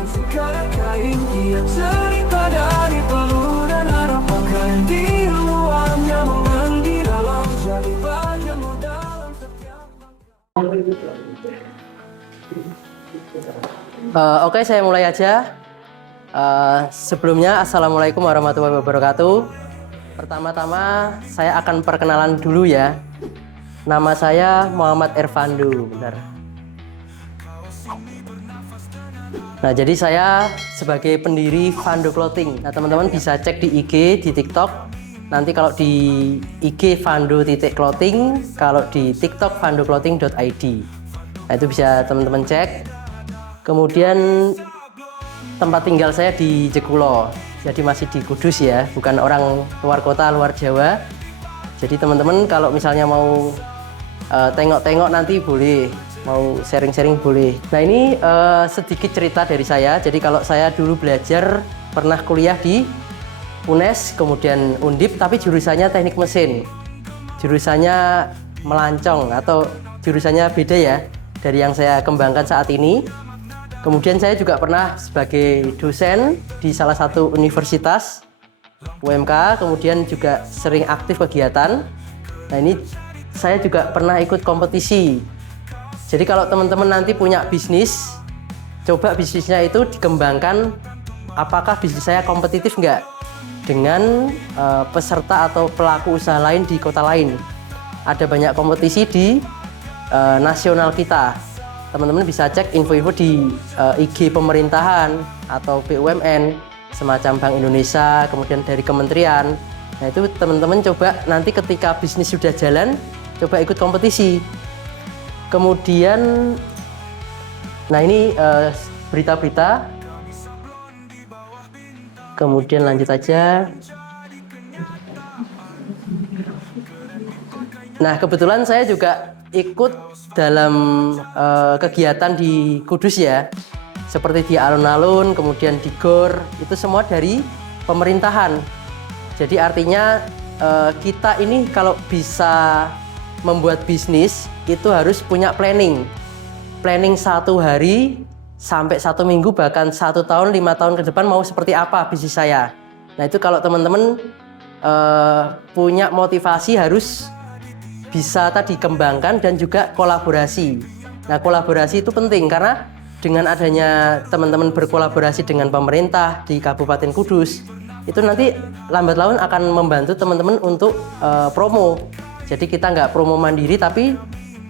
Akan segala kain dia cerita dari peluh dan harapan di ruangnya menggandi dalam jadi bagianmu dalam setiap Oke, saya mulai aja. Sebelumnya, Assalamualaikum warahmatullahi wabarakatuh. Pertama-tama, saya akan perkenalan dulu ya. Nama saya Muhammad Ervandu, benar. Nah, jadi saya sebagai pendiri Vandu Clothing. Nah, teman-teman bisa cek di IG, di TikTok. Nanti kalau di IG vandu.clothing, kalau di TikTok vandoclothing.id. Nah, itu bisa teman-teman cek. Kemudian tempat tinggal saya di Jekulo, jadi masih di Kudus ya, bukan orang luar kota, luar Jawa. Jadi teman-teman kalau misalnya mau tengok-tengok nanti boleh, mau sharing-sharing boleh. Nah, ini sedikit cerita dari saya. Jadi kalau saya dulu belajar, pernah kuliah di UNES, kemudian Undip, tapi jurusannya teknik mesin. Jurusannya melancong atau jurusannya beda ya dari yang saya kembangkan saat ini. Kemudian saya juga pernah sebagai dosen di salah satu universitas UMK, kemudian juga sering aktif kegiatan. Nah, ini saya juga pernah ikut kompetisi. Jadi kalau teman-teman nanti punya bisnis, coba bisnisnya itu dikembangkan, apakah bisnis saya kompetitif nggak dengan peserta atau pelaku usaha lain di kota lain. Ada banyak kompetisi di nasional kita. Teman-teman bisa cek info-info di IG pemerintahan atau BUMN, semacam Bank Indonesia, kemudian dari kementerian. Nah, itu teman-teman coba nanti ketika bisnis sudah jalan, coba ikut kompetisi. Kemudian, nah ini berita-berita. Kemudian lanjut aja. Nah, kebetulan saya juga ikut dalam kegiatan di Kudus ya, seperti di alun-alun, kemudian di GOR, itu semua dari pemerintahan. Jadi artinya kita ini kalau bisa membuat bisnis itu harus punya planning 1 hari sampai 1 minggu, bahkan 1 tahun, 5 tahun ke depan mau seperti apa bisnis saya. Nah, itu kalau teman-teman punya motivasi harus bisa tadi kembangkan dan juga kolaborasi. Nah, kolaborasi itu penting karena dengan adanya teman-teman berkolaborasi dengan pemerintah di Kabupaten Kudus, itu nanti lambat laun akan membantu teman-teman untuk promo. Jadi kita nggak promo mandiri, tapi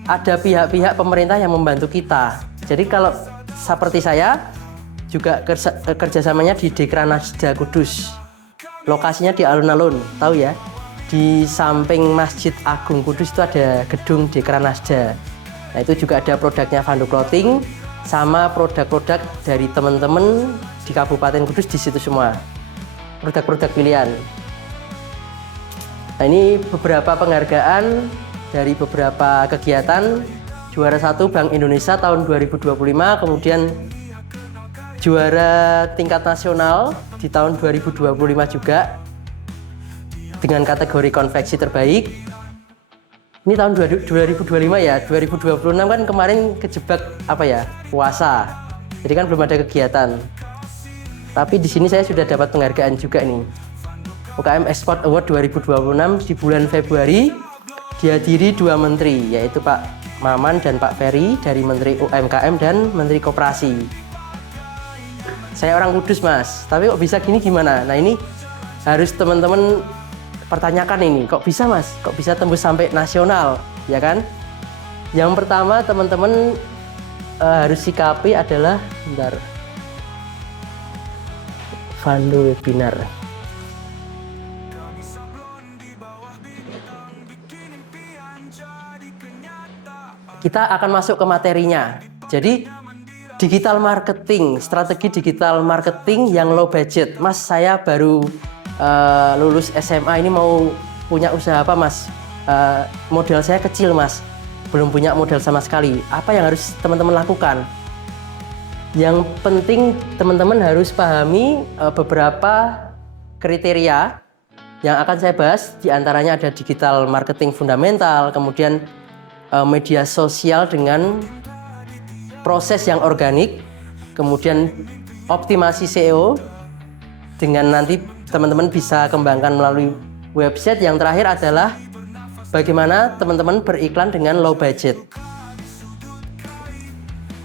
ada pihak-pihak pemerintah yang membantu kita. Jadi kalau seperti saya juga kerjasamanya di Dekranasda Kudus. Lokasinya di alun-alun, tahu ya? Di samping Masjid Agung Kudus itu ada gedung Dekranasda. Nah, itu juga ada produknya Vandu Clothing sama produk-produk dari teman-teman di Kabupaten Kudus di situ semua. Produk-produk pilihan. Nah, ini beberapa penghargaan dari beberapa kegiatan. Juara 1 Bank Indonesia tahun 2025, kemudian juara tingkat nasional di tahun 2025 juga dengan kategori konveksi terbaik. Ini tahun 2025 ya, 2026 kan kemarin kejebak puasa. Jadi kan belum ada kegiatan. Tapi di sini saya sudah dapat penghargaan juga nih. UKM Export Award 2026 di bulan Februari dihadiri 2 menteri, yaitu Pak Maman dan Pak Ferry dari Menteri UMKM dan Menteri Koperasi. Saya orang Kudus, Mas, tapi kok bisa gini gimana? Nah, ini harus teman-teman pertanyakan ini, kok bisa, Mas? Kok bisa tembus sampai nasional, ya kan? Yang pertama teman-teman harus sikapi adalah Vandu webinar. Kita akan masuk ke materinya. Jadi digital marketing, strategi digital marketing yang low budget. Mas, saya baru lulus SMA ini mau punya usaha apa, Mas? Modal saya kecil, Mas, belum punya modal sama sekali. Apa yang harus teman-teman lakukan? Yang penting teman-teman harus pahami beberapa kriteria yang akan saya bahas. Di antaranya ada digital marketing fundamental, kemudian media sosial dengan proses yang organik, kemudian optimasi SEO dengan nanti teman-teman bisa kembangkan melalui website. Yang terakhir adalah bagaimana teman-teman beriklan dengan low budget.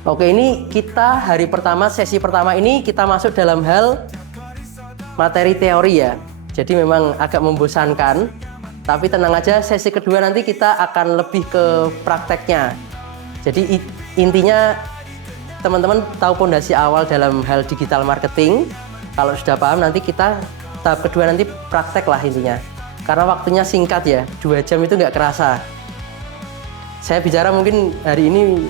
Oke, ini kita hari pertama, sesi pertama ini kita masuk dalam hal materi teori ya. Jadi memang agak membosankan, tapi tenang aja, sesi kedua nanti kita akan lebih ke prakteknya. Jadi intinya teman-teman tahu fondasi awal dalam hal digital marketing. Kalau sudah paham, nanti kita tahap kedua nanti praktek lah intinya. Karena waktunya singkat ya, 2 jam itu nggak kerasa. Saya bicara mungkin hari ini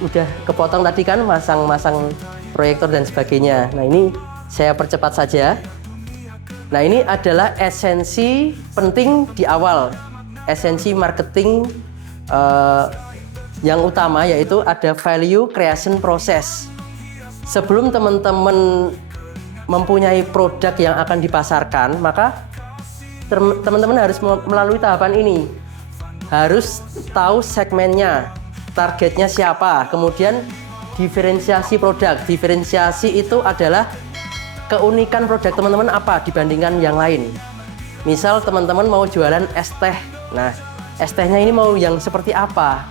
udah kepotong tadi kan, masang proyektor dan sebagainya. Nah ini saya percepat saja. Nah ini adalah esensi penting di awal. Esensi marketing yang utama yaitu ada value creation process. Sebelum teman-teman mempunyai produk yang akan dipasarkan, maka teman-teman harus melalui tahapan ini. Harus tahu segmennya, targetnya siapa, kemudian diferensiasi produk. Diferensiasi itu adalah keunikan produk teman-teman apa dibandingkan yang lain. Misal teman-teman mau jualan es teh. Nah, es tehnya ini mau yang seperti apa?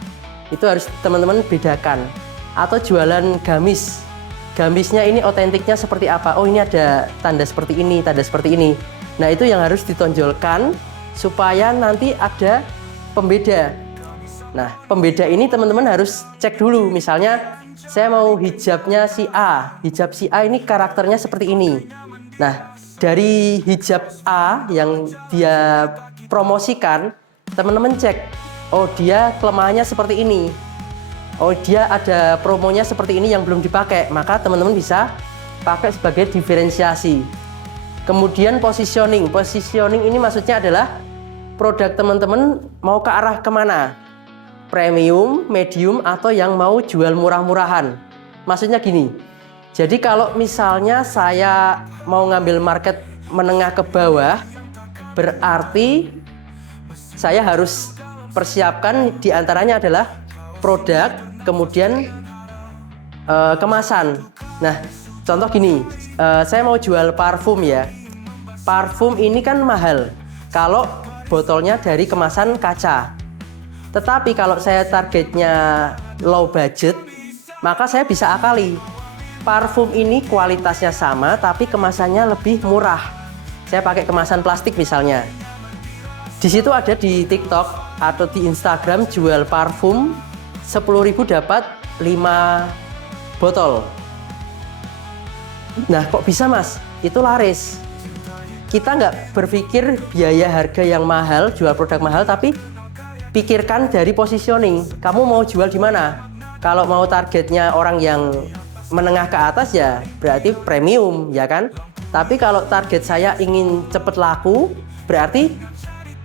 Itu harus teman-teman bedakan. Atau jualan gamis. Gamisnya ini otentiknya seperti apa? Oh, ini ada tanda seperti ini, tanda seperti ini. Nah, itu yang harus ditonjolkan supaya nanti ada pembeda. Nah, pembeda ini teman-teman harus cek dulu. Misalnya, saya mau hijabnya si A. Hijab si A ini karakternya seperti ini. Nah, dari hijab A yang dia promosikan, teman-teman cek. Oh, dia kelemahannya seperti ini. Oh, dia ada promonya seperti ini yang belum dipakai. Maka teman-teman bisa pakai sebagai diferensiasi. Kemudian positioning. Positioning ini maksudnya adalah produk teman-teman mau ke arah kemana? Premium, medium, atau yang mau jual murah-murahan. Maksudnya gini, jadi kalau misalnya saya mau ngambil market menengah ke bawah, berarti saya harus persiapkan diantaranya adalah produk, kemudian kemasan. Nah, contoh gini, saya mau jual parfum ya. Parfum ini kan mahal kalau botolnya dari kemasan kaca. Tetapi kalau saya targetnya low budget, maka saya bisa akali. Parfum ini kualitasnya sama tapi kemasannya lebih murah. Saya pakai kemasan plastik misalnya. Di situ ada di TikTok atau di Instagram jual parfum 10.000 dapat 5 botol. Nah, kok bisa mas? Itu laris. Kita nggak berpikir biaya harga yang mahal, jual produk mahal, tapi pikirkan dari positioning. Kamu mau jual di mana? Kalau mau targetnya orang yang menengah ke atas ya berarti premium, ya kan? Tapi kalau target saya ingin cepat laku, berarti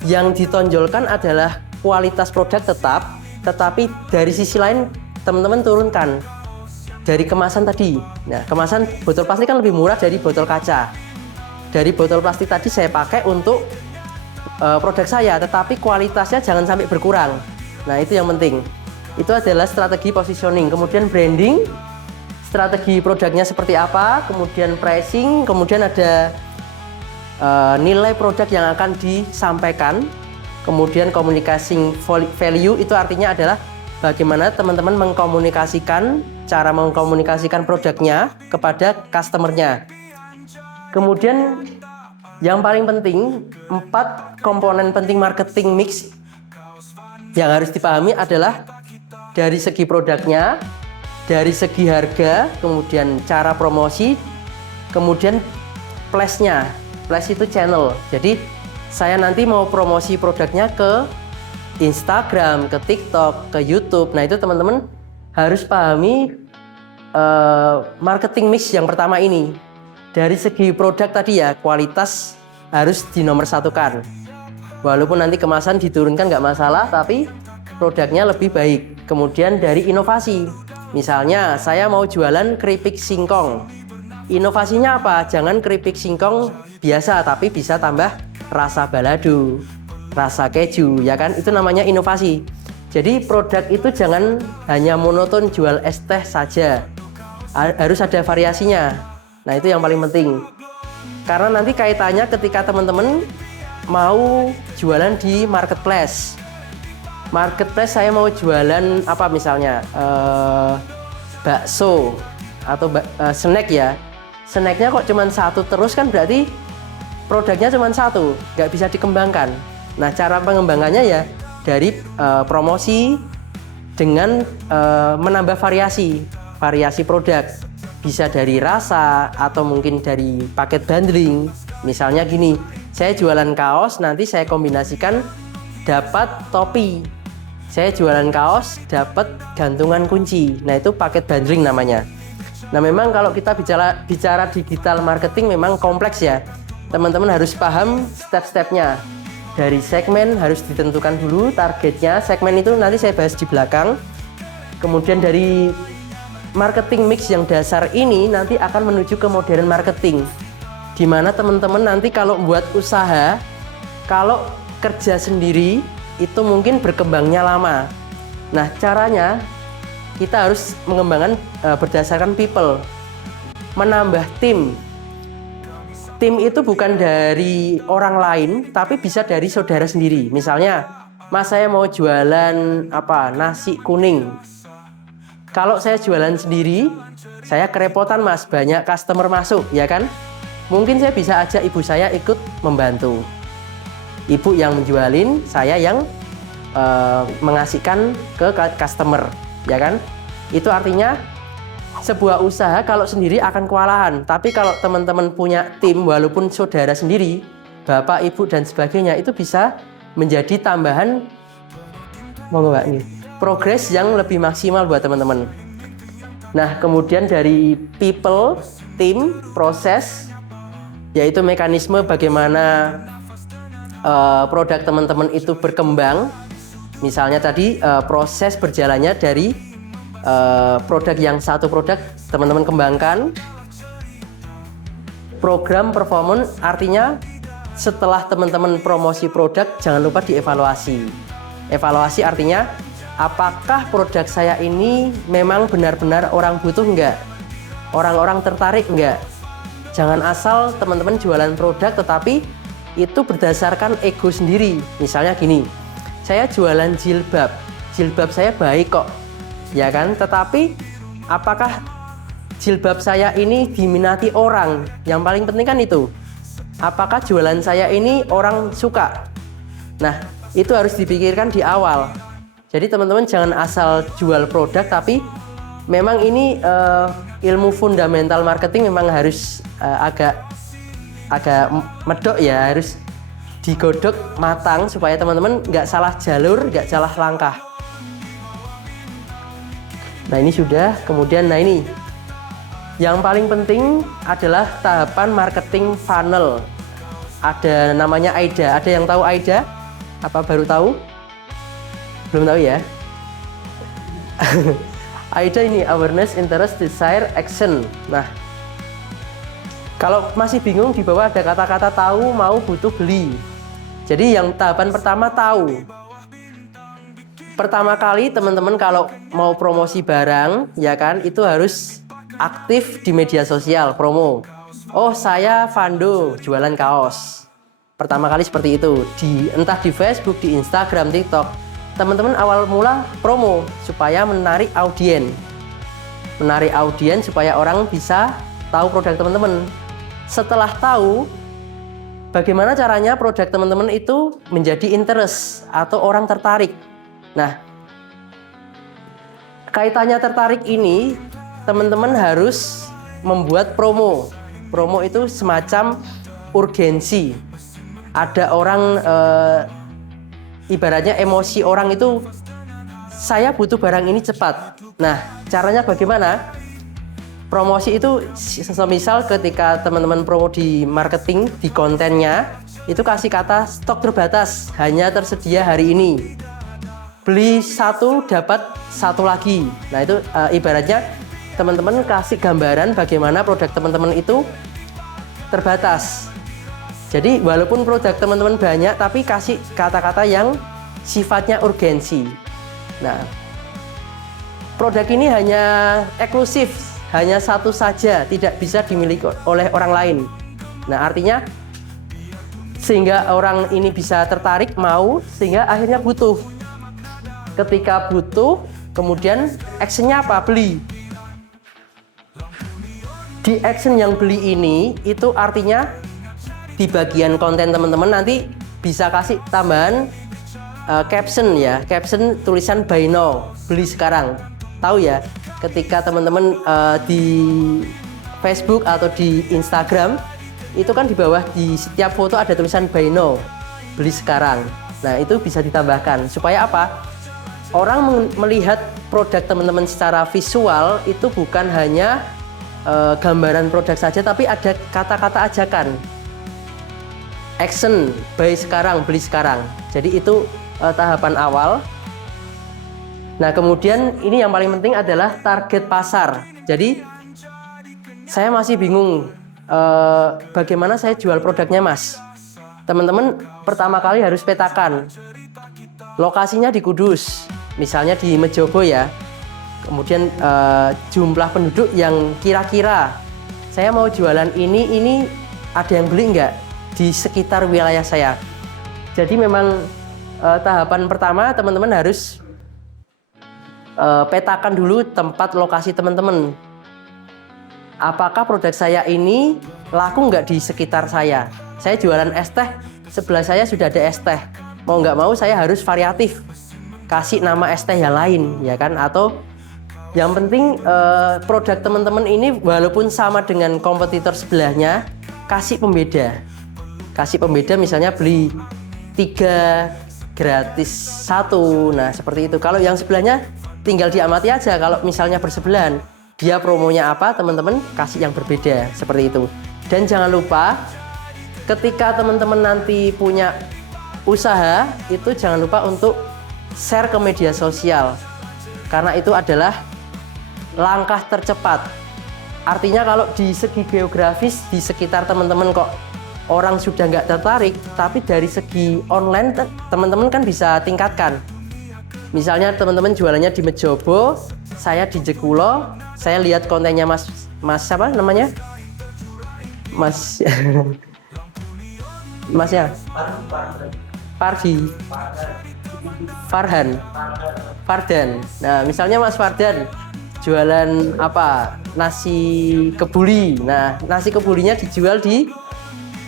yang ditonjolkan adalah kualitas produk tetap, tetapi dari sisi lain teman-teman turunkan dari kemasan tadi. Nah, kemasan botol plastik kan lebih murah dari botol kaca. Dari botol plastik tadi saya pakai untuk produk saya, tetapi kualitasnya jangan sampai berkurang. Nah, itu yang penting. Itu adalah strategi positioning. Kemudian branding, strategi produknya seperti apa, kemudian pricing, kemudian ada nilai produk yang akan disampaikan, kemudian communicating value, itu artinya adalah bagaimana teman-teman mengkomunikasikan, cara mengkomunikasikan produknya kepada customernya. Kemudian yang paling penting, 4 komponen penting marketing mix yang harus dipahami adalah dari segi produknya, dari segi harga, kemudian cara promosi, kemudian flashnya. Flash itu channel. Jadi saya nanti mau promosi produknya ke Instagram, ke TikTok, ke YouTube. Nah, itu teman-teman harus pahami marketing mix yang pertama ini. Dari segi produk tadi ya, kualitas harus dinomorsatukan. Walaupun nanti kemasan diturunkan nggak masalah, tapi produknya lebih baik. Kemudian dari inovasi. Misalnya saya mau jualan keripik singkong. Inovasinya apa? Jangan keripik singkong biasa, tapi bisa tambah rasa balado, rasa keju, ya kan? Itu namanya inovasi. Jadi produk itu jangan hanya monoton jual es teh saja. Harus ada variasinya. Nah, itu yang paling penting. Karena nanti kaitannya ketika teman-teman mau jualan di marketplace. Marketplace saya mau jualan apa misalnya bakso atau snack ya. Snacknya kok cuma satu terus kan berarti produknya cuma satu, nggak bisa dikembangkan. Nah, cara pengembangannya ya dari promosi dengan menambah variasi produk. Bisa dari rasa atau mungkin dari paket bundling. Misalnya gini, saya jualan kaos, nanti saya kombinasikan dapat topi. Saya jualan kaos, dapat gantungan kunci. Nah, itu paket bundling namanya. Nah, memang kalau kita bicara digital marketing memang kompleks ya. Teman-teman harus paham step-stepnya. Dari segmen harus ditentukan dulu targetnya. Segmen itu nanti saya bahas di belakang. Kemudian dari marketing mix yang dasar ini nanti akan menuju ke modern marketing. Di mana teman-teman nanti kalau buat usaha, kalau kerja sendiri itu mungkin berkembangnya lama. Nah, caranya kita harus mengembangkan berdasarkan people. Menambah tim. Tim itu bukan dari orang lain, tapi bisa dari saudara sendiri. Misalnya, Mas saya mau jualan nasi kuning. Kalau saya jualan sendiri, saya kerepotan Mas, banyak customer masuk, ya kan? Mungkin saya bisa ajak ibu saya ikut membantu. Ibu yang menjualin, saya yang mengasihkan ke customer, ya kan? Itu artinya sebuah usaha kalau sendiri akan kewalahan. Tapi kalau teman-teman punya tim, walaupun saudara sendiri, bapak, ibu, dan sebagainya, itu bisa menjadi tambahan progres yang lebih maksimal buat teman-teman. Nah, kemudian dari people, tim, proses, yaitu mekanisme bagaimana produk teman-teman itu berkembang. Misalnya tadi proses berjalannya dari produk yang satu produk teman-teman kembangkan. Program performance artinya setelah teman-teman promosi produk jangan lupa dievaluasi. Evaluasi artinya apakah produk saya ini memang benar-benar orang butuh enggak? Orang-orang tertarik enggak? Jangan asal teman-teman jualan produk tetapi itu berdasarkan ego sendiri. Misalnya gini, saya jualan jilbab. Jilbab saya baik kok, ya kan? Tetapi apakah jilbab saya ini diminati orang? Yang paling penting kan itu. Apakah jualan saya ini orang suka? Nah, itu harus dipikirkan di awal. Jadi teman-teman jangan asal jual produk, tapi memang ini ilmu fundamental marketing memang harus agak medok ya, harus digodok matang supaya teman-teman nggak salah jalur, nggak salah langkah. Nah, ini sudah. Kemudian, nah ini yang paling penting adalah tahapan marketing funnel. Ada namanya AIDA. Ada yang tahu AIDA? Apa baru tahu? Belum tahu ya? AIDA ini awareness, interest, desire, action. Nah, kalau masih bingung di bawah ada kata-kata tahu, mau, butuh, beli. Jadi yang tahapan pertama tahu. Pertama kali teman-teman kalau mau promosi barang, ya kan, itu harus aktif di media sosial, promo. Oh, saya Fando, jualan kaos. Pertama kali seperti itu, entah di Facebook, di Instagram, TikTok. Teman-teman awal mula promo supaya menarik audiens. Menarik audiens supaya orang bisa tahu produk teman-teman. Setelah tahu, bagaimana caranya produk teman-teman itu menjadi interest atau orang tertarik. Nah, kaitannya tertarik ini, teman-teman harus membuat promo. Promo itu semacam urgensi. Ada orang, ibaratnya emosi orang itu, saya butuh barang ini cepat. Nah, caranya bagaimana? Promosi itu, semisal ketika teman-teman promo di marketing, di kontennya, itu kasih kata stok terbatas, hanya tersedia hari ini. Beli satu, dapat satu lagi. Nah, itu ibaratnya teman-teman kasih gambaran bagaimana produk teman-teman itu terbatas. Jadi walaupun produk teman-teman banyak, tapi kasih kata-kata yang sifatnya urgensi. Nah, produk ini hanya eksklusif, hanya satu saja, tidak bisa dimiliki oleh orang lain. Nah, artinya sehingga orang ini bisa tertarik, mau, sehingga akhirnya butuh. Ketika butuh, kemudian actionnya apa? Beli. Di action yang beli ini, itu artinya di bagian konten teman-teman nanti bisa kasih tambahan caption ya, caption tulisan buy now, beli sekarang. Tahu ya, ketika teman-teman di Facebook atau di Instagram itu kan di bawah di setiap foto ada tulisan buy now, beli sekarang. Nah, itu bisa ditambahkan supaya apa? Orang melihat produk teman-teman secara visual itu bukan hanya gambaran produk saja, tapi ada kata-kata ajakan. Action, buy sekarang, beli sekarang. Jadi itu tahapan awal. Nah, kemudian ini yang paling penting adalah target pasar. Jadi saya masih bingung bagaimana saya jual produknya, Mas. Teman-teman pertama kali harus petakan. Lokasinya di Kudus, misalnya di Mejobo ya. Kemudian jumlah penduduk yang kira-kira saya mau jualan ini ada yang beli nggak di sekitar wilayah saya. Jadi memang tahapan pertama teman-teman harus petakan dulu tempat lokasi teman-teman. Apakah produk saya ini laku nggak di sekitar saya? Saya jualan es teh, sebelah saya sudah ada es teh. Mau nggak mau saya harus variatif, kasih nama es teh yang lain, ya kan? Atau yang penting produk teman-teman ini walaupun sama dengan kompetitor sebelahnya, kasih pembeda. Kasih pembeda misalnya beli 3 gratis 1. Nah, seperti itu. Kalau yang sebelahnya tinggal diamati aja. Kalau misalnya bersebelahan, dia promonya apa, teman-teman kasih yang berbeda, seperti itu. Dan jangan lupa ketika teman-teman nanti punya usaha, itu jangan lupa untuk share ke media sosial. Karena itu adalah langkah tercepat. Artinya kalau di segi geografis di sekitar teman-teman kok orang sudah nggak tertarik, tapi dari segi online teman-teman kan bisa tingkatkan. Misalnya teman-teman jualannya di Mejobo, saya di Jekulo, saya lihat kontennya Mas apa namanya? Mas Masnya? Fardan. Nah, misalnya Mas Fardan jualan apa? Nasi kebuli. Nah, nasi kebulinya dijual di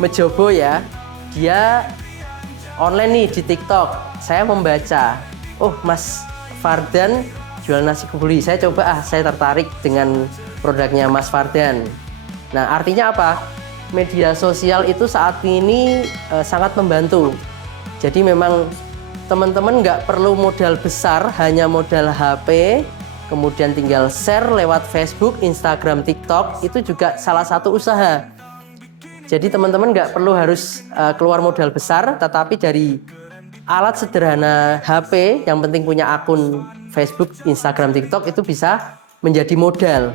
Mejobo ya. Dia online nih di TikTok. Saya membaca, oh Mas Fardan jual nasi kebuli. Saya coba saya tertarik dengan produknya Mas Fardan. Nah, artinya apa? Media sosial itu saat ini sangat membantu. Jadi memang teman-teman nggak perlu modal besar, hanya modal HP, kemudian tinggal share lewat Facebook, Instagram, TikTok, itu juga salah satu usaha. Jadi teman-teman nggak perlu harus keluar modal besar, tetapi dari alat sederhana HP, yang penting punya akun Facebook, Instagram, TikTok, itu bisa menjadi modal.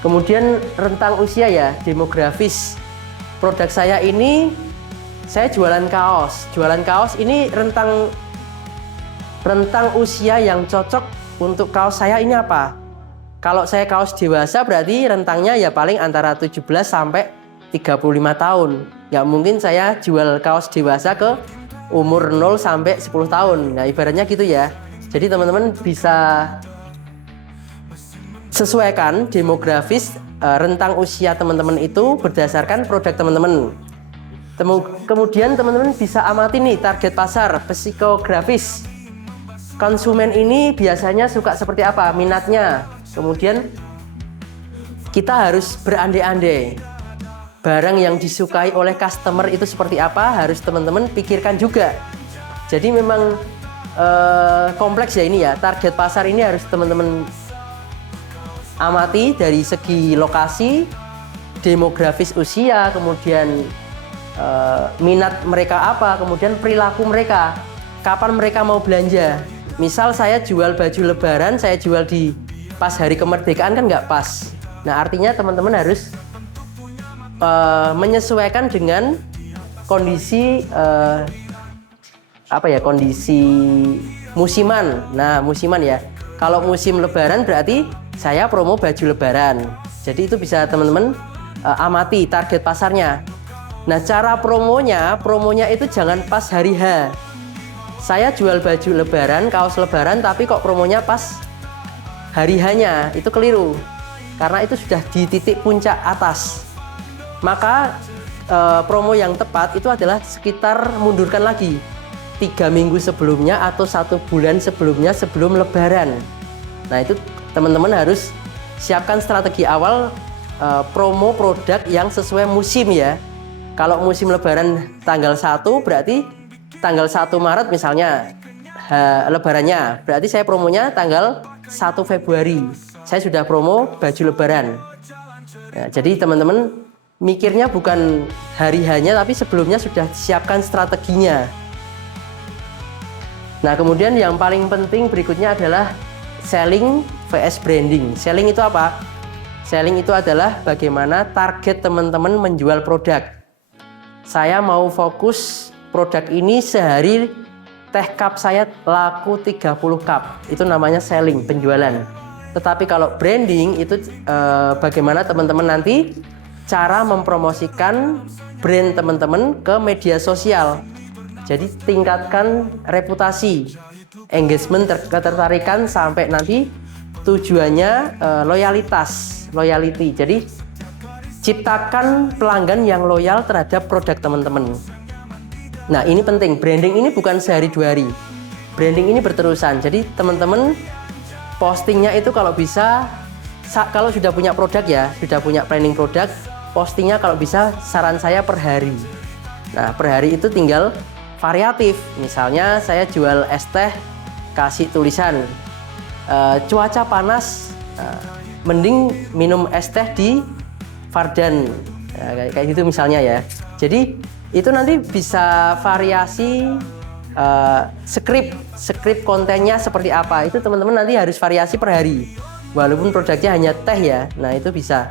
Kemudian rentang usia ya, demografis. Produk saya ini, saya jualan kaos. Jualan kaos ini rentang usia yang cocok untuk kaos saya ini apa? Kalau saya kaos dewasa berarti rentangnya ya paling antara 17 sampai 35 tahun. Nggak mungkin saya jual kaos dewasa ke umur 0 sampai 10 tahun. Nah, ibaratnya gitu ya. Jadi teman-teman bisa sesuaikan demografis rentang usia teman-teman itu berdasarkan produk teman-teman. Kemudian teman-teman bisa amati nih target pasar, psikografis. Konsumen ini biasanya suka seperti apa, minatnya. Kemudian kita harus berandai-andai. Barang yang disukai oleh customer itu seperti apa, harus teman-teman pikirkan juga. Jadi memang kompleks ya ini ya, target pasar ini harus teman-teman amati dari segi lokasi, demografis usia, kemudian minat mereka apa, kemudian perilaku mereka, kapan mereka mau belanja. Misal saya jual baju lebaran, saya jual di pas hari kemerdekaan kan nggak pas. Nah, artinya teman-teman harus menyesuaikan dengan kondisi kondisi musiman. Nah, musiman ya. Kalau musim lebaran berarti saya promo baju lebaran. Jadi itu bisa teman-teman amati target pasarnya. Nah, cara promonya itu jangan pas hari H. Saya jual baju lebaran, kaos lebaran, tapi kok promonya pas hari H-nya, itu keliru. Karena itu sudah di titik puncak atas. Maka promo yang tepat itu adalah sekitar mundurkan lagi 3 minggu sebelumnya atau 1 bulan sebelumnya sebelum lebaran. Nah, itu teman-teman harus siapkan strategi awal promo produk yang sesuai musim ya. Kalau musim lebaran tanggal 1 berarti tanggal 1 Maret misalnya lebarannya. Berarti saya promonya tanggal 1 Februari. Saya sudah promo baju lebaran. Ya, jadi teman-teman mikirnya bukan hari hanya tapi sebelumnya sudah siapkan strateginya. Nah, kemudian yang paling penting berikutnya adalah selling vs branding. Selling itu apa? Selling itu adalah bagaimana target teman-teman menjual produk. Saya mau fokus produk ini sehari teh cup saya laku 30 cup. Itu namanya selling, penjualan. Tetapi kalau branding itu bagaimana teman-teman nanti cara mempromosikan brand teman-teman ke media sosial. Jadi tingkatkan reputasi, engagement, ketertarikan sampai nanti tujuannya loyalty. Jadi ciptakan pelanggan yang loyal terhadap produk teman-teman. Nah, ini penting. Branding ini bukan sehari 2 hari. Branding ini berterusan. Jadi teman-teman postingnya itu kalau bisa, kalau sudah punya produk ya, sudah punya planning produk, postingnya kalau bisa saran saya per hari. Nah, per hari itu tinggal variatif. Misalnya saya jual es teh, kasih tulisan cuaca panas, mending minum es teh di Fardan, kayak gitu misalnya ya. Jadi itu nanti bisa variasi skrip kontennya seperti apa. Itu teman-teman nanti harus variasi per hari. Walaupun produknya hanya teh ya. Nah, itu bisa.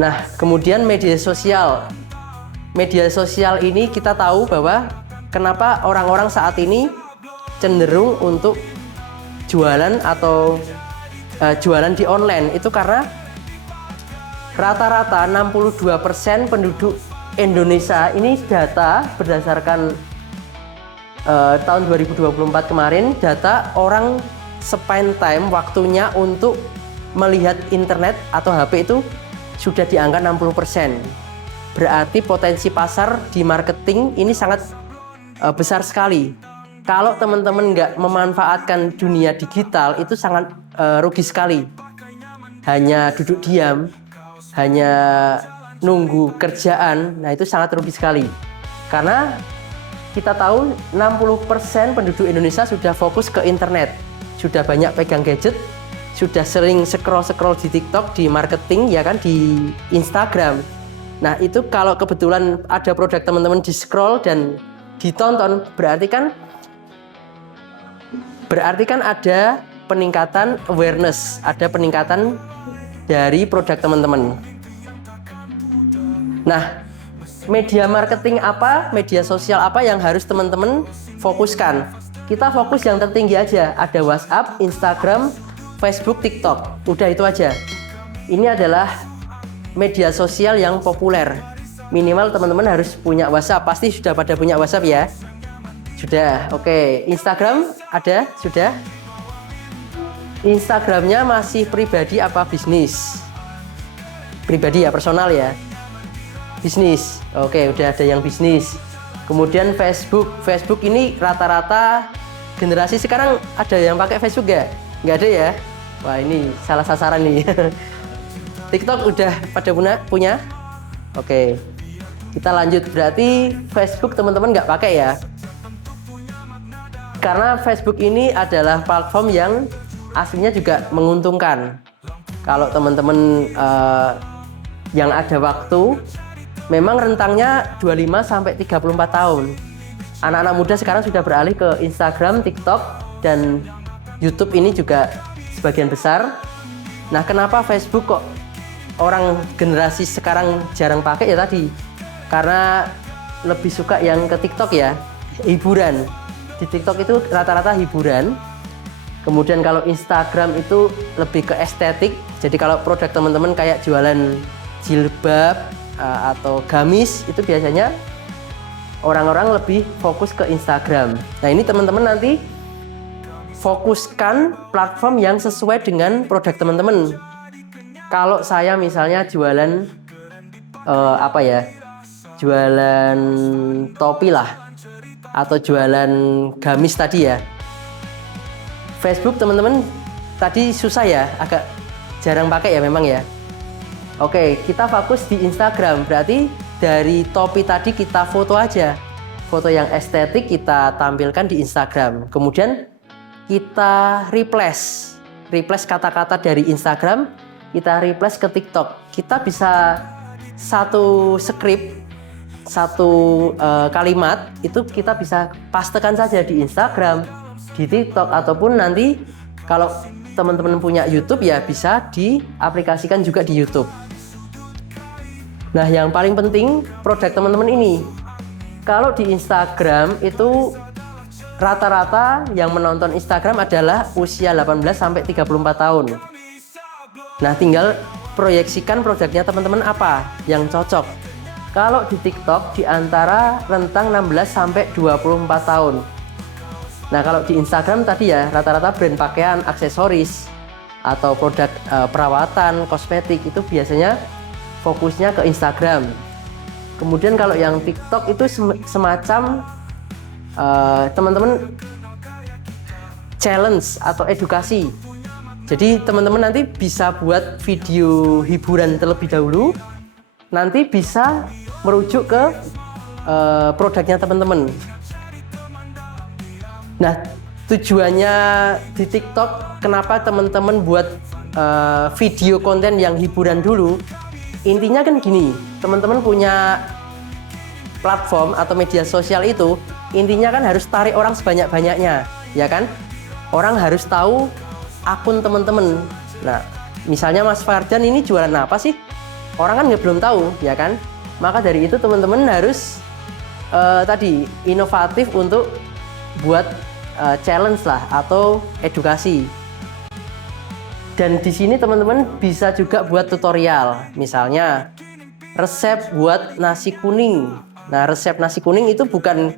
Nah, kemudian media sosial. Media sosial ini kita tahu bahwa kenapa orang-orang saat ini cenderung untuk jualan atau jualan di online. Itu karena rata-rata 62% penduduk Indonesia, ini data berdasarkan tahun 2024 kemarin, data orang spend time waktunya untuk melihat internet atau HP itu sudah di angka 60%. Berarti potensi pasar di marketing ini sangat besar sekali. Kalau teman-teman nggak memanfaatkan dunia digital itu sangat rugi sekali. Hanya duduk diam, hanya nunggu kerjaan, nah itu sangat rugi sekali. Karena kita tahu 60% penduduk Indonesia sudah fokus ke internet, sudah banyak pegang gadget, sudah sering scroll-scroll di TikTok, di marketing, ya kan, di Instagram. Nah, itu kalau kebetulan ada produk teman-teman di scroll dan ditonton, berarti kan ada peningkatan awareness, ada peningkatan dari produk teman-teman. Nah, media marketing apa, media sosial apa yang harus teman-teman fokuskan? Kita fokus yang tertinggi aja, ada WhatsApp, Instagram, Facebook, TikTok, udah itu aja. Ini adalah media sosial yang populer. Minimal teman-teman harus punya WhatsApp, pasti sudah pada punya WhatsApp ya. Sudah, oke. Instagram ada, sudah. Instagramnya masih pribadi apa bisnis? Pribadi ya, personal ya. Bisnis, oke, udah ada yang bisnis. Kemudian Facebook ini rata-rata generasi sekarang ada yang pakai Facebook nggak? Nggak ada ya? Wah, ini salah sasaran nih. TikTok udah pada punya? Oke, kita lanjut. Berarti Facebook teman-teman nggak pakai ya? Karena Facebook ini adalah platform yang aslinya juga menguntungkan. Kalau teman-teman yang ada waktu, memang rentangnya 25 sampai 34 tahun. Anak-anak muda sekarang sudah beralih ke Instagram, TikTok, dan YouTube ini juga sebagian besar. Nah, kenapa Facebook kok orang generasi sekarang jarang pakai ya tadi? Karena lebih suka yang ke TikTok ya, hiburan. Di TikTok itu rata-rata hiburan. Kemudian kalau Instagram itu lebih ke estetik. Jadi kalau produk teman-teman kayak jualan jilbab atau gamis itu biasanya orang-orang lebih fokus ke Instagram. Nah ini teman-teman nanti fokuskan platform yang sesuai dengan produk teman-teman. Kalau saya misalnya jualan jualan topi lah atau jualan gamis tadi ya. Facebook teman-teman tadi susah ya, agak jarang pakai ya memang ya. Oke, kita fokus di Instagram. Berarti dari topi tadi kita foto aja. Foto yang estetik kita tampilkan di Instagram. Kemudian kita replace kata-kata dari Instagram, kita replace ke TikTok. Kita bisa satu script, satu kalimat itu kita bisa pastekan saja di Instagram, di TikTok, ataupun nanti kalau teman-teman punya YouTube ya bisa diaplikasikan juga di YouTube. Nah, yang paling penting produk teman-teman ini. Kalau di Instagram itu rata-rata yang menonton Instagram adalah usia 18 sampai 34 tahun. Nah, tinggal proyeksikan produknya teman-teman apa yang cocok. Kalau di TikTok di antara rentang 16 sampai 24 tahun. Nah, kalau di Instagram tadi ya rata-rata brand pakaian, aksesoris atau produk perawatan, kosmetik itu biasanya fokusnya ke Instagram. Kemudian kalau yang TikTok itu semacam teman-teman challenge atau edukasi. Jadi teman-teman nanti bisa buat video hiburan terlebih dahulu, nanti bisa merujuk ke produknya teman-teman. Nah, tujuannya di TikTok kenapa teman-teman buat video konten yang hiburan dulu? Intinya kan gini, teman-teman punya platform atau media sosial itu intinya kan harus tarik orang sebanyak-banyaknya, ya kan? Orang harus tahu akun teman-teman. Nah, misalnya Mas Fardan ini jualan apa sih? Orang kan belum tahu, ya kan? Maka dari itu teman-teman harus tadi inovatif untuk buat challenge lah atau edukasi. Dan di sini teman-teman bisa juga buat tutorial, misalnya resep buat nasi kuning. Nah, resep nasi kuning itu bukan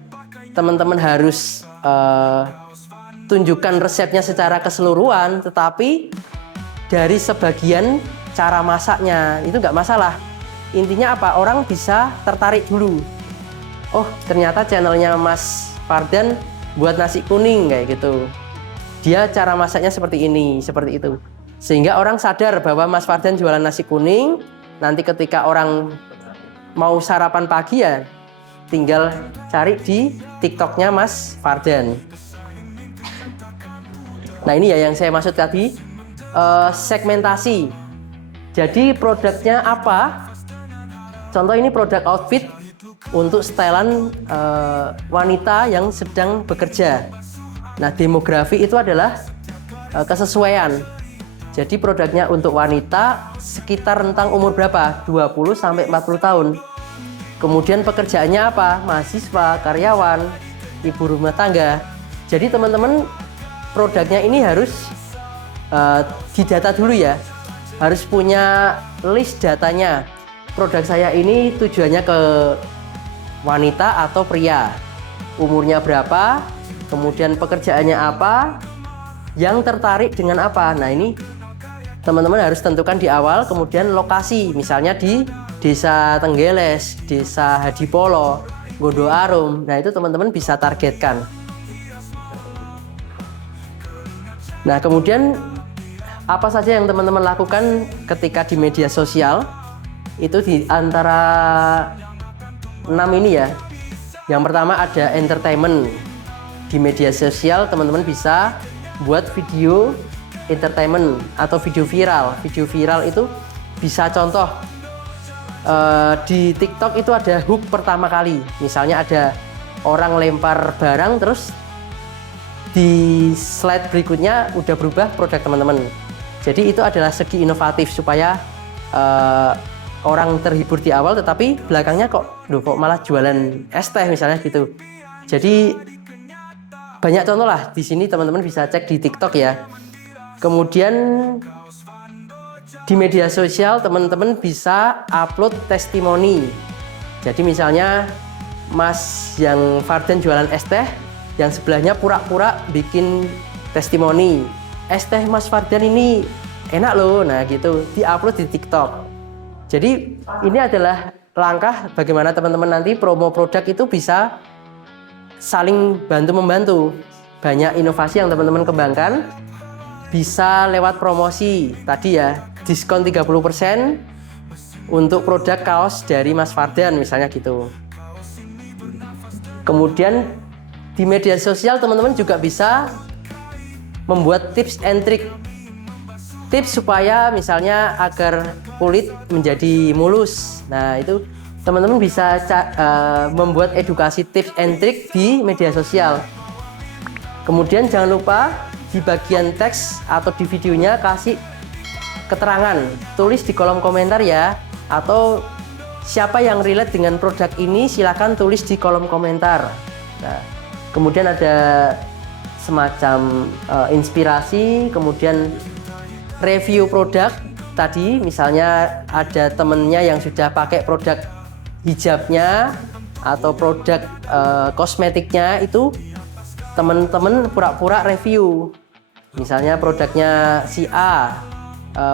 teman-teman harus tunjukkan resepnya secara keseluruhan, tetapi dari sebagian cara masaknya itu nggak masalah. Intinya apa? Orang bisa tertarik dulu. Oh, ternyata channelnya Mas Fardan buat nasi kuning kayak gitu. Dia cara masaknya seperti ini, seperti itu. Sehingga orang sadar bahwa Mas Fardan jualan nasi kuning. Nanti ketika orang mau sarapan pagi ya tinggal cari di TikToknya Mas Fardan. Nah, ini ya yang saya maksud tadi, segmentasi. Jadi produknya apa? Contoh ini produk outfit untuk stylean wanita yang sedang bekerja. Nah, demografi itu adalah kesesuaian. Jadi produknya untuk wanita sekitar rentang umur berapa? 20 sampai 40 tahun. Kemudian pekerjaannya apa? Mahasiswa, karyawan, ibu rumah tangga. Jadi teman-teman produknya ini harus didata dulu ya. Harus punya list datanya. Produk saya ini tujuannya ke wanita atau pria. Umurnya berapa? Kemudian pekerjaannya apa? Yang tertarik dengan apa? Nah, ini teman-teman harus tentukan di awal. Kemudian lokasi, misalnya di Desa Tenggeles, Desa Hadipolo, Gondo Arum. Nah, itu teman-teman bisa targetkan. Nah, kemudian apa saja yang teman-teman lakukan ketika di media sosial? Itu di antara 6 ini ya. Yang pertama ada entertainment. Di media sosial teman-teman bisa buat video entertainment atau video viral. Video viral itu bisa contoh di TikTok itu ada hook pertama kali. Misalnya ada orang lempar barang terus di slide berikutnya udah berubah produk teman-teman. Jadi itu adalah segi inovatif supaya orang terhibur di awal, tetapi belakangnya kok malah jualan es teh misalnya gitu. Jadi banyak contoh lah di sini, teman-teman bisa cek di TikTok ya. Kemudian di media sosial teman-teman bisa upload testimoni. Jadi misalnya Mas yang Fardan jualan es teh, yang sebelahnya pura-pura bikin testimoni, es teh Mas Fardan ini enak loh, nah gitu, di-upload di TikTok. Jadi ini adalah langkah bagaimana teman-teman nanti promo produk itu bisa saling bantu-membantu. Banyak inovasi yang teman-teman kembangkan, bisa lewat promosi tadi ya, diskon 30% untuk produk kaos dari Mas Fardan misalnya gitu. Kemudian di media sosial teman-teman juga bisa membuat tips and trick. Tips supaya misalnya agar kulit menjadi mulus. Nah, itu teman-teman bisa membuat edukasi tips and trick di media sosial. Kemudian jangan lupa di bagian teks atau di videonya kasih keterangan, tulis di kolom komentar ya, atau siapa yang relate dengan produk ini silahkan tulis di kolom komentar. Nah, kemudian ada semacam inspirasi, kemudian review produk tadi, misalnya ada temennya yang sudah pakai produk hijabnya atau produk kosmetiknya, itu teman-teman pura-pura review. Misalnya produknya si A,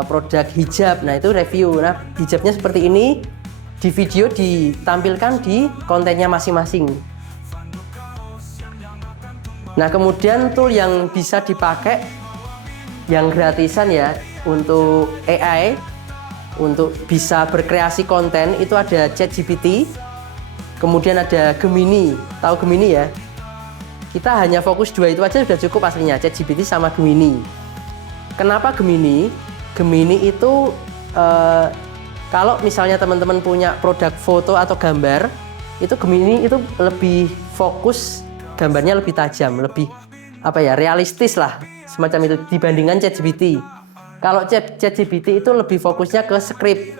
produk hijab, nah itu review. Nah, hijabnya seperti ini, di video ditampilkan di kontennya masing-masing. Nah, kemudian tool yang bisa dipakai yang gratisan ya untuk AI, untuk bisa berkreasi konten itu ada ChatGPT, kemudian ada Gemini. Tahu Gemini ya? Kita hanya fokus dua itu aja sudah cukup aslinya, ChatGPT sama Gemini. Kenapa Gemini? Gemini itu kalau misalnya teman-teman punya produk foto atau gambar, itu Gemini itu lebih fokus, gambarnya lebih tajam, lebih realistis lah, semacam itu dibandingkan ChatGPT. Kalau ChatGPT itu lebih fokusnya ke skrip.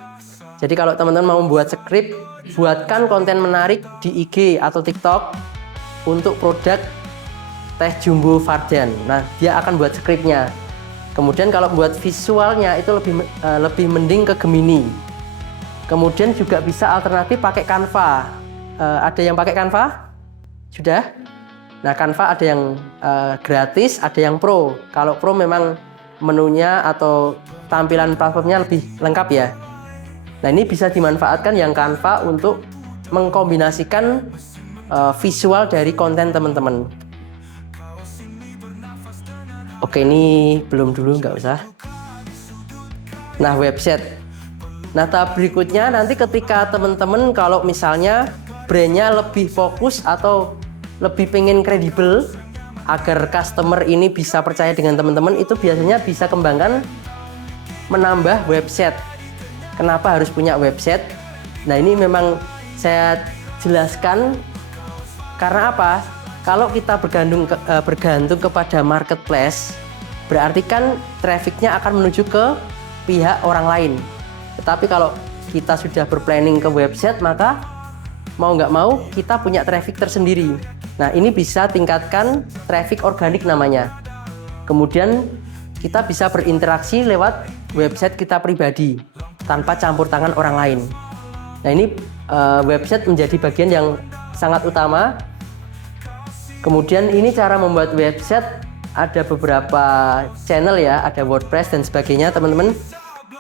Jadi kalau teman-teman mau membuat skrip, buatkan konten menarik di IG atau TikTok untuk produk teh jumbo Fardan. Nah, dia akan buat skripnya. Kemudian kalau buat visualnya itu lebih mending ke Gemini. Kemudian juga bisa alternatif pakai Canva. Ada yang pakai Canva? Sudah? Nah, Canva ada yang gratis, ada yang pro. Kalau pro memang menunya atau tampilan platformnya lebih lengkap ya. Nah, ini bisa dimanfaatkan yang Canva untuk mengkombinasikan visual dari konten teman-teman. Oke, ini belum dulu, nggak usah. Nah, website. Nah, tahap berikutnya nanti ketika teman-teman kalau misalnya brandnya lebih fokus atau lebih pengen kredibel agar customer ini bisa percaya dengan teman-teman, itu biasanya bisa kembangkan menambah website. Kenapa harus punya website? Nah, ini memang saya jelaskan karena apa? Kalau kita bergantung kepada marketplace, berarti kan trafficnya akan menuju ke pihak orang lain. Tetapi kalau kita sudah berplanning ke website, maka mau nggak mau kita punya traffic tersendiri. Nah, ini bisa tingkatkan traffic organik namanya. Kemudian kita bisa berinteraksi lewat website kita pribadi tanpa campur tangan orang lain. Nah, ini website menjadi bagian yang sangat utama. Kemudian ini cara membuat website, ada beberapa channel ya, ada WordPress dan sebagainya. Teman-teman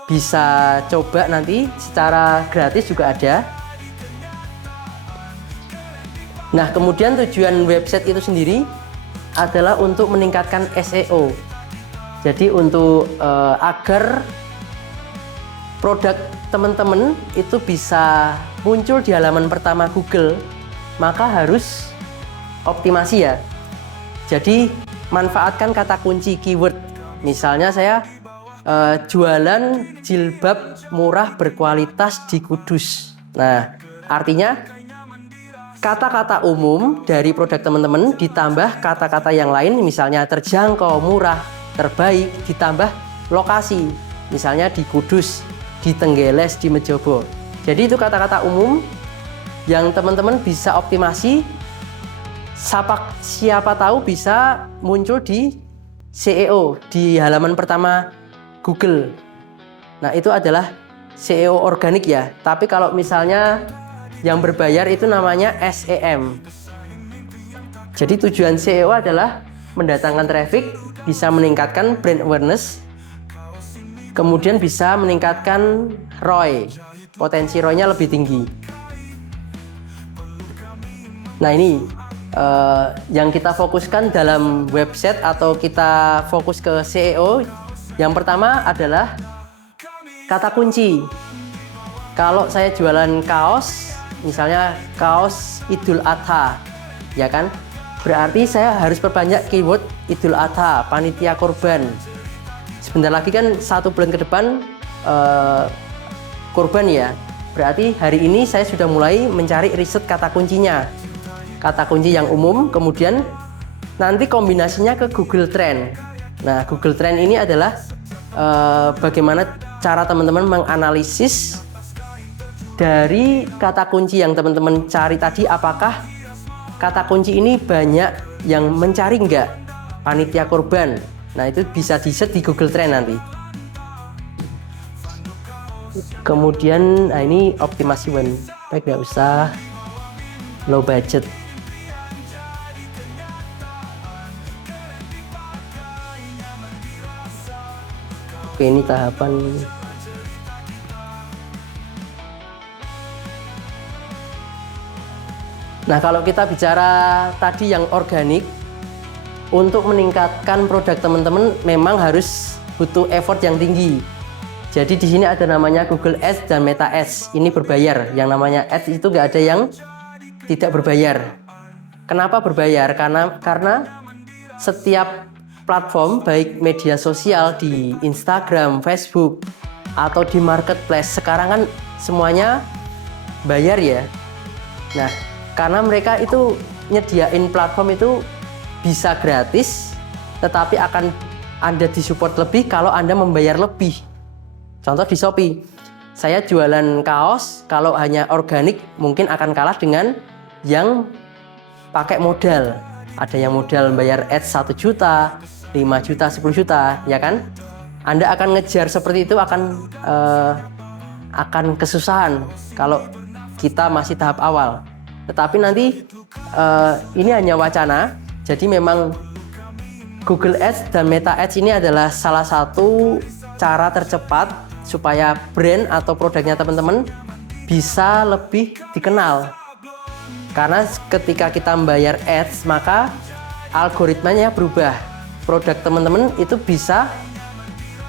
bisa coba nanti, secara gratis juga ada. Nah, kemudian tujuan website itu sendiri adalah untuk meningkatkan SEO. Jadi untuk agar produk teman-teman itu bisa muncul di halaman pertama Google, maka harus optimasi ya. Jadi manfaatkan kata kunci keyword. Misalnya saya jualan jilbab murah berkualitas di Kudus. Nah, artinya kata-kata umum dari produk teman-teman ditambah kata-kata yang lain, misalnya terjangkau, murah, terbaik, ditambah lokasi. Misalnya di Kudus, di Tenggeles, di Mejobo. Jadi itu kata-kata umum yang teman-teman bisa optimasi siapa tahu bisa muncul di SEO di halaman pertama Google. Nah, itu adalah SEO organik ya. Tapi kalau misalnya yang berbayar itu namanya SEM. Jadi tujuan SEO adalah mendatangkan traffic, bisa meningkatkan brand awareness, kemudian bisa meningkatkan ROI. Potensi ROI-nya lebih tinggi. Nah, ini yang kita fokuskan dalam website atau kita fokus ke SEO. Yang pertama adalah kata kunci. Kalau saya jualan kaos, misalnya kaos Idul Adha, ya kan? Berarti saya harus perbanyak keyword Idul Adha, panitia kurban. Sebentar lagi kan 1 bulan ke depan kurban ya. Berarti hari ini saya sudah mulai mencari riset kata kuncinya. Kata kunci yang umum, kemudian nanti kombinasinya ke Google Trend. Nah, Google Trend ini adalah bagaimana cara teman-teman menganalisis dari kata kunci yang teman-teman cari tadi, apakah kata kunci ini banyak yang mencari nggak panitia kurban. Nah, itu bisa di-search di Google Trend nanti. Kemudian, nah ini optimasi one page, nggak usah, low budget. Oke, ini tahapan. Nah, kalau kita bicara tadi yang organik, untuk meningkatkan produk teman-teman memang harus butuh effort yang tinggi. Jadi di sini ada namanya Google Ads dan Meta Ads. Ini berbayar. Yang namanya Ads itu nggak ada yang tidak berbayar. Kenapa berbayar? Karena setiap platform, baik media sosial di Instagram, Facebook, atau di marketplace, sekarang kan semuanya bayar ya. Nah, karena mereka itu nyediain platform itu bisa gratis, tetapi akan Anda disupport lebih kalau Anda membayar lebih. Contoh di Shopee, saya jualan kaos, kalau hanya organik mungkin akan kalah dengan yang pakai modal. Ada yang modal bayar ads 1 juta, 5 juta, 10 juta, ya kan? Anda akan ngejar seperti itu akan kesusahan kalau kita masih tahap awal. Tetapi nanti ini hanya wacana. Jadi memang Google Ads dan Meta Ads ini adalah salah satu cara tercepat supaya brand atau produknya teman-teman bisa lebih dikenal. Karena ketika kita membayar ads, maka algoritmanya berubah. Produk teman-teman itu bisa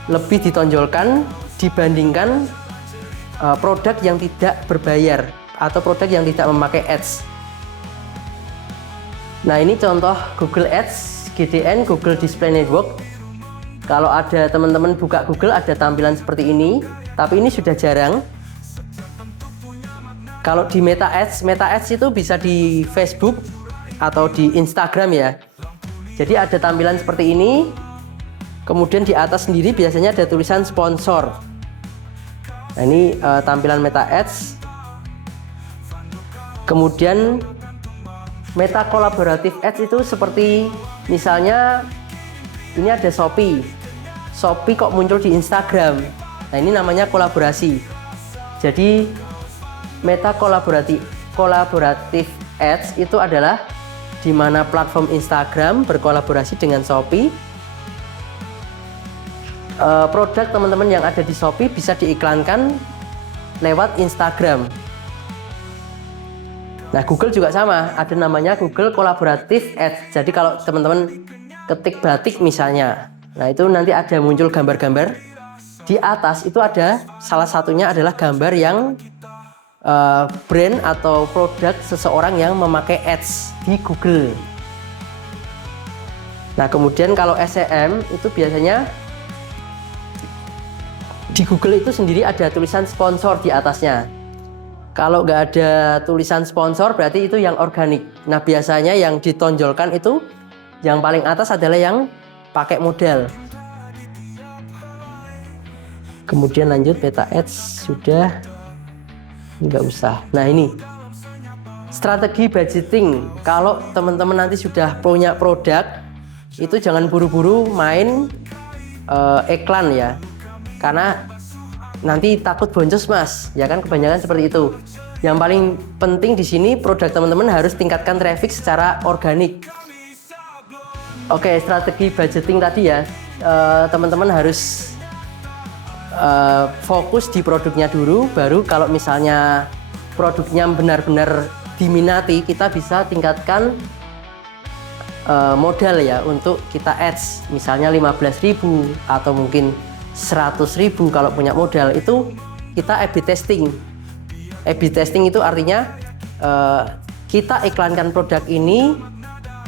lebih ditonjolkan dibandingkan produk yang tidak berbayar atau produk yang tidak memakai ads. Nah, ini contoh Google Ads, GDN, Google Display Network. Kalau ada teman-teman buka Google ada tampilan seperti ini, tapi ini sudah jarang. Kalau di Meta Ads itu bisa di Facebook atau di Instagram ya. Jadi ada tampilan seperti ini. Kemudian di atas sendiri biasanya ada tulisan sponsor. Nah, ini tampilan Meta Ads. Kemudian Meta Collaborative Ads itu seperti misalnya ini ada Shopee. Shopee kok muncul di Instagram. Nah, ini namanya kolaborasi. Jadi Meta Collaborative Ads itu adalah di mana platform Instagram berkolaborasi dengan Shopee. Produk teman-teman yang ada di Shopee bisa diiklankan lewat Instagram. Nah, Google juga sama, ada namanya Google Collaborative Ads. Jadi kalau teman-teman ketik batik misalnya, nah itu nanti ada muncul gambar-gambar. Di atas itu ada salah satunya adalah gambar yang brand atau produk seseorang yang memakai ads di Google. Nah, kemudian kalau SEM itu biasanya di Google itu sendiri ada tulisan sponsor di atasnya. Kalau nggak ada tulisan sponsor berarti itu yang organik. Nah, biasanya yang ditonjolkan itu yang paling atas adalah yang pakai modal. Kemudian lanjut Meta Ads sudah, nggak usah. Nah, ini Strategi budgeting, kalau teman-teman nanti sudah punya produk, itu jangan buru-buru main iklan ya, karena nanti takut boncos mas, ya kan, kebanyakan seperti itu. Yang paling penting di sini produk teman-teman harus tingkatkan traffic secara organik. Oke, strategi budgeting tadi ya, teman-teman harus fokus di produknya dulu, baru kalau misalnya produknya benar-benar diminati, kita bisa tingkatkan modal ya untuk kita ads, misalnya 15.000 atau mungkin 100.000 kalau punya modal. Itu kita A/B testing. A/B testing itu artinya kita iklankan produk ini,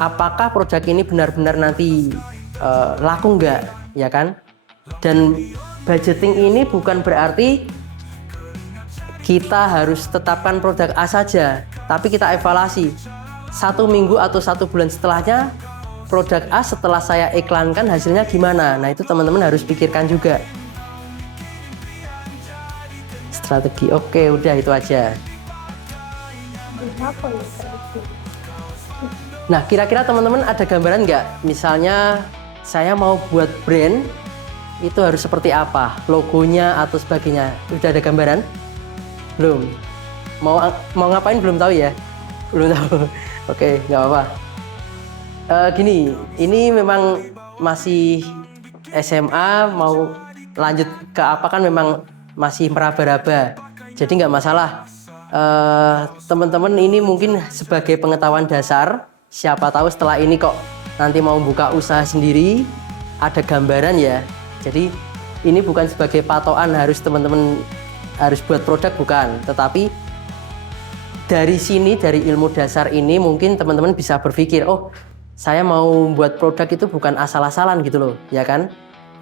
apakah produk ini benar-benar nanti laku enggak, ya kan? Dan budgeting ini bukan berarti kita harus tetapkan produk A saja, tapi kita evaluasi 1 minggu atau 1 bulan setelahnya, produk A setelah saya iklankan hasilnya gimana. Nah itu teman-teman harus pikirkan juga. Strategi, oke, udah itu aja. Nah kira-kira teman-teman ada gambaran nggak? Misalnya saya mau buat brand, itu harus seperti apa, logonya atau sebagainya. Udah ada gambaran? Belum? Mau ngapain belum tahu ya? Belum tahu. Oke, nggak apa-apa. Gini, ini memang masih SMA, mau lanjut ke apa kan memang masih meraba-raba. Jadi nggak masalah. Teman-teman ini mungkin sebagai pengetahuan dasar, siapa tahu setelah ini kok nanti mau buka usaha sendiri, ada gambaran ya. Jadi ini bukan sebagai patokan harus teman-teman harus buat produk, bukan, tetapi dari sini, dari ilmu dasar ini mungkin teman-teman bisa berpikir, oh saya mau buat produk itu bukan asal-asalan gitu loh, ya kan?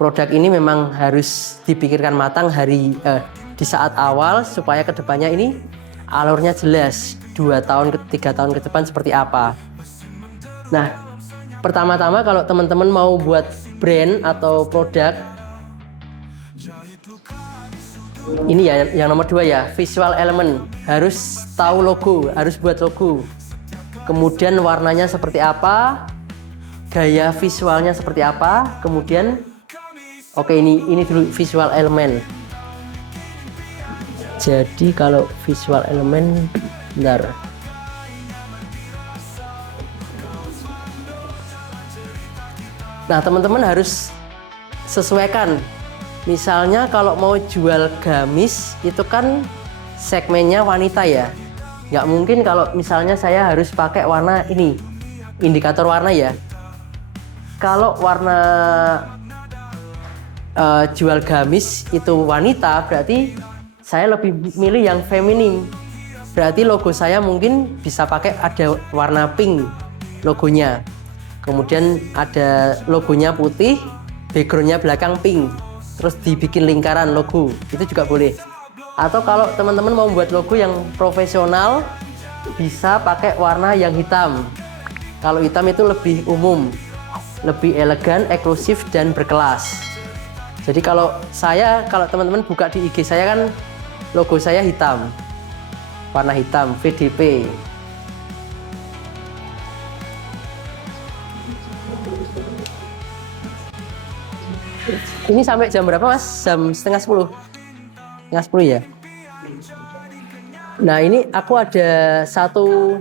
Produk ini memang harus dipikirkan matang di saat awal supaya kedepannya ini alurnya jelas, 2 tahun, 3 tahun ke depan seperti apa. Nah, pertama-tama kalau teman-teman mau buat brand atau produk, ini ya yang nomor 2 ya, visual element. Harus tahu logo, harus buat logo. Kemudian warnanya seperti apa, gaya visualnya seperti apa. Kemudian oke, ini dulu visual element. Jadi kalau visual element, bentar. Nah, teman-teman harus sesuaikan. Misalnya kalau mau jual gamis, itu kan segmennya wanita ya. Nggak mungkin kalau misalnya saya harus pakai warna ini, indikator warna ya. Kalau warna jual gamis itu wanita, berarti saya lebih milih yang feminim. Berarti logo saya mungkin bisa pakai ada warna pink logonya. Kemudian ada logonya putih, backgroundnya belakang pink. Terus dibikin lingkaran logo, itu juga boleh. Atau kalau teman-teman mau buat logo yang profesional, bisa pakai warna yang hitam. Kalau hitam itu lebih umum, lebih elegan, eksklusif, dan berkelas. Jadi kalau teman-teman buka di IG saya kan logo saya hitam, warna hitam, VDP. Ini sampai jam berapa mas? Jam setengah 10? Setengah 10 ya? Nah ini aku ada satu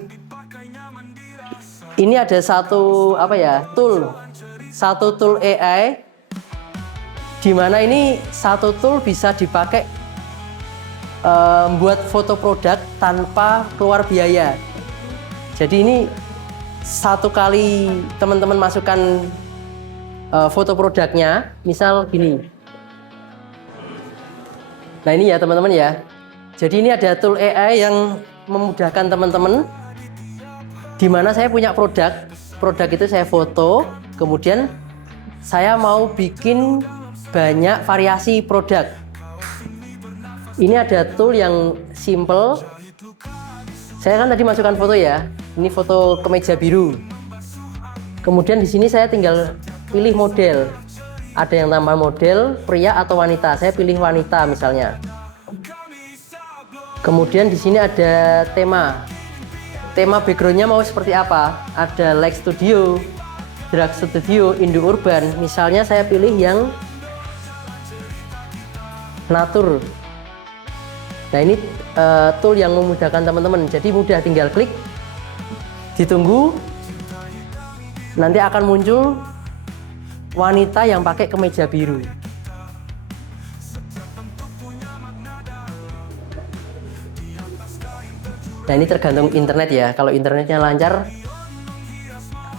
apa ya, satu tool AI, di mana ini satu tool bisa dipakai buat foto produk tanpa keluar biaya. Jadi ini satu kali teman-teman masukkan foto produknya, misal gini. Nah ini ya teman-teman ya. Jadi ini ada tool AI yang memudahkan teman-teman, di mana saya punya produk itu saya foto, kemudian saya mau bikin banyak variasi produk. Ini ada tool yang simple. Saya kan tadi masukkan foto ya. Ini foto kemeja biru. Kemudian di sini saya tinggal pilih model. Ada yang tambah model pria atau wanita. Saya pilih wanita misalnya. Kemudian di sini ada tema. tema backgroundnya mau seperti apa. Ada Like Studio, Drag Studio, Indo Urban. Misalnya saya pilih yang Natur. Nah ini tool yang memudahkan teman-teman. Jadi mudah, tinggal klik, ditunggu, nanti akan muncul wanita yang pakai kemeja biru. Nah ini tergantung internet ya. Kalau internetnya lancar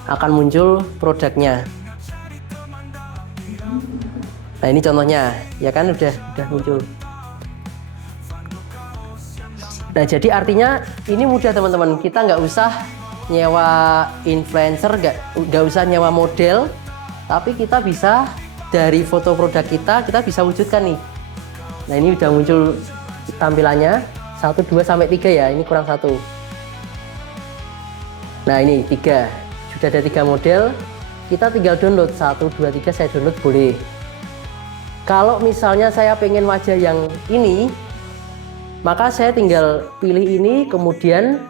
akan muncul produknya. Nah ini contohnya, ya kan udah muncul. Nah jadi artinya ini mudah teman-teman. Kita nggak usah nyewa influencer, nggak usah nyewa model, tapi kita bisa dari foto produk kita bisa wujudkan nih. Nah ini udah muncul tampilannya. 1, 2, sampai 3 ya, ini kurang 1. Nah ini 3, sudah ada 3 model, kita tinggal download. 1, 2, 3 saya download boleh. Kalau misalnya saya pengen wajah yang ini, maka saya tinggal pilih ini, kemudian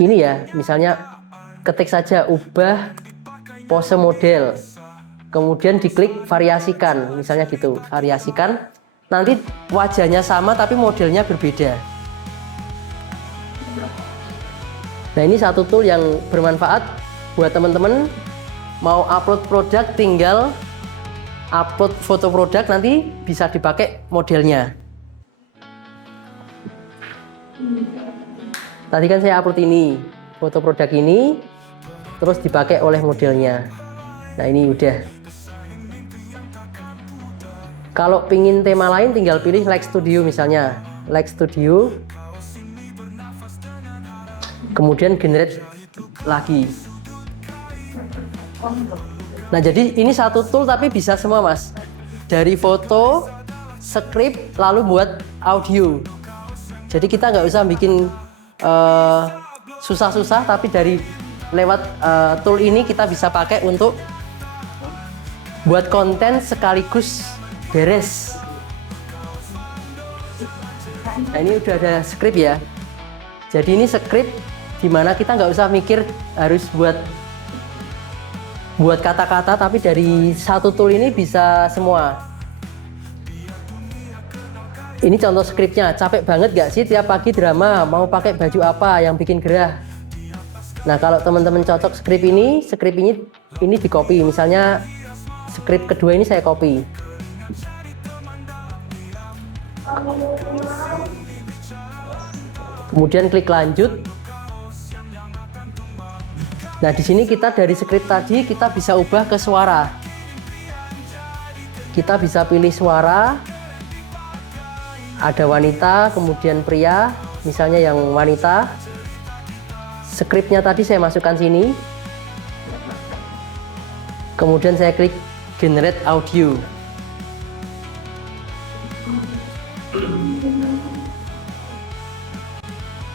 ini ya, misalnya ketik saja ubah pose model, kemudian diklik variasikan, misalnya gitu, variasikan. Nanti wajahnya sama tapi modelnya berbeda. Nah ini satu tool yang bermanfaat buat teman-teman mau upload produk, tinggal upload foto produk, nanti bisa dipakai modelnya. Tadi kan saya upload ini, foto produk ini, terus dipakai oleh modelnya. Nah ini udah. Kalau pingin tema lain tinggal pilih Like Studio misalnya, Like Studio, kemudian generate lagi. Nah jadi ini satu tool tapi bisa semua mas, dari foto, script, lalu buat audio. Jadi kita nggak usah bikin susah-susah, tapi dari lewat tool ini kita bisa pakai untuk buat konten sekaligus beres. Nah ini udah ada script ya. Jadi ini script dimana kita nggak usah mikir harus buat kata-kata, tapi dari satu tool ini bisa semua. Ini contoh scriptnya. Capek banget nggak sih tiap pagi drama mau pakai baju apa yang bikin gerah? Nah kalau teman-teman cocok script ini di copy. Misalnya script kedua ini saya copy. Kemudian klik lanjut. Nah di sini kita dari script tadi kita bisa ubah ke suara. Kita bisa pilih suara. Ada wanita, kemudian pria. Misalnya yang wanita. Scriptnya tadi saya masukkan sini. Kemudian saya klik generate audio.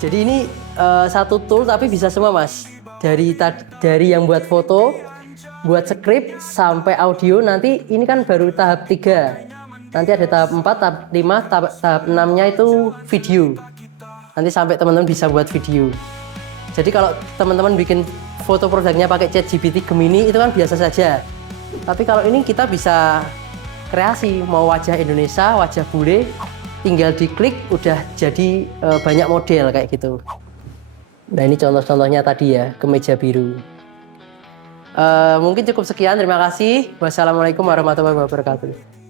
Jadi ini satu tool tapi bisa semua mas. Dari yang buat foto, buat script sampai audio. Nanti ini kan baru tahap 3. Nanti ada tahap 4, tahap 5, tahap 6-nya itu video. Nanti sampai teman-teman bisa buat video. Jadi kalau teman-teman bikin foto produknya pakai ChatGPT Gemini itu kan biasa saja. Tapi kalau ini kita bisa kreasi, mau wajah Indonesia, wajah bule, tinggal diklik udah jadi banyak model kayak gitu. Nah ini contoh-contohnya tadi ya, kemeja biru. Mungkin cukup sekian, terima kasih. Wassalamualaikum warahmatullahi wabarakatuh.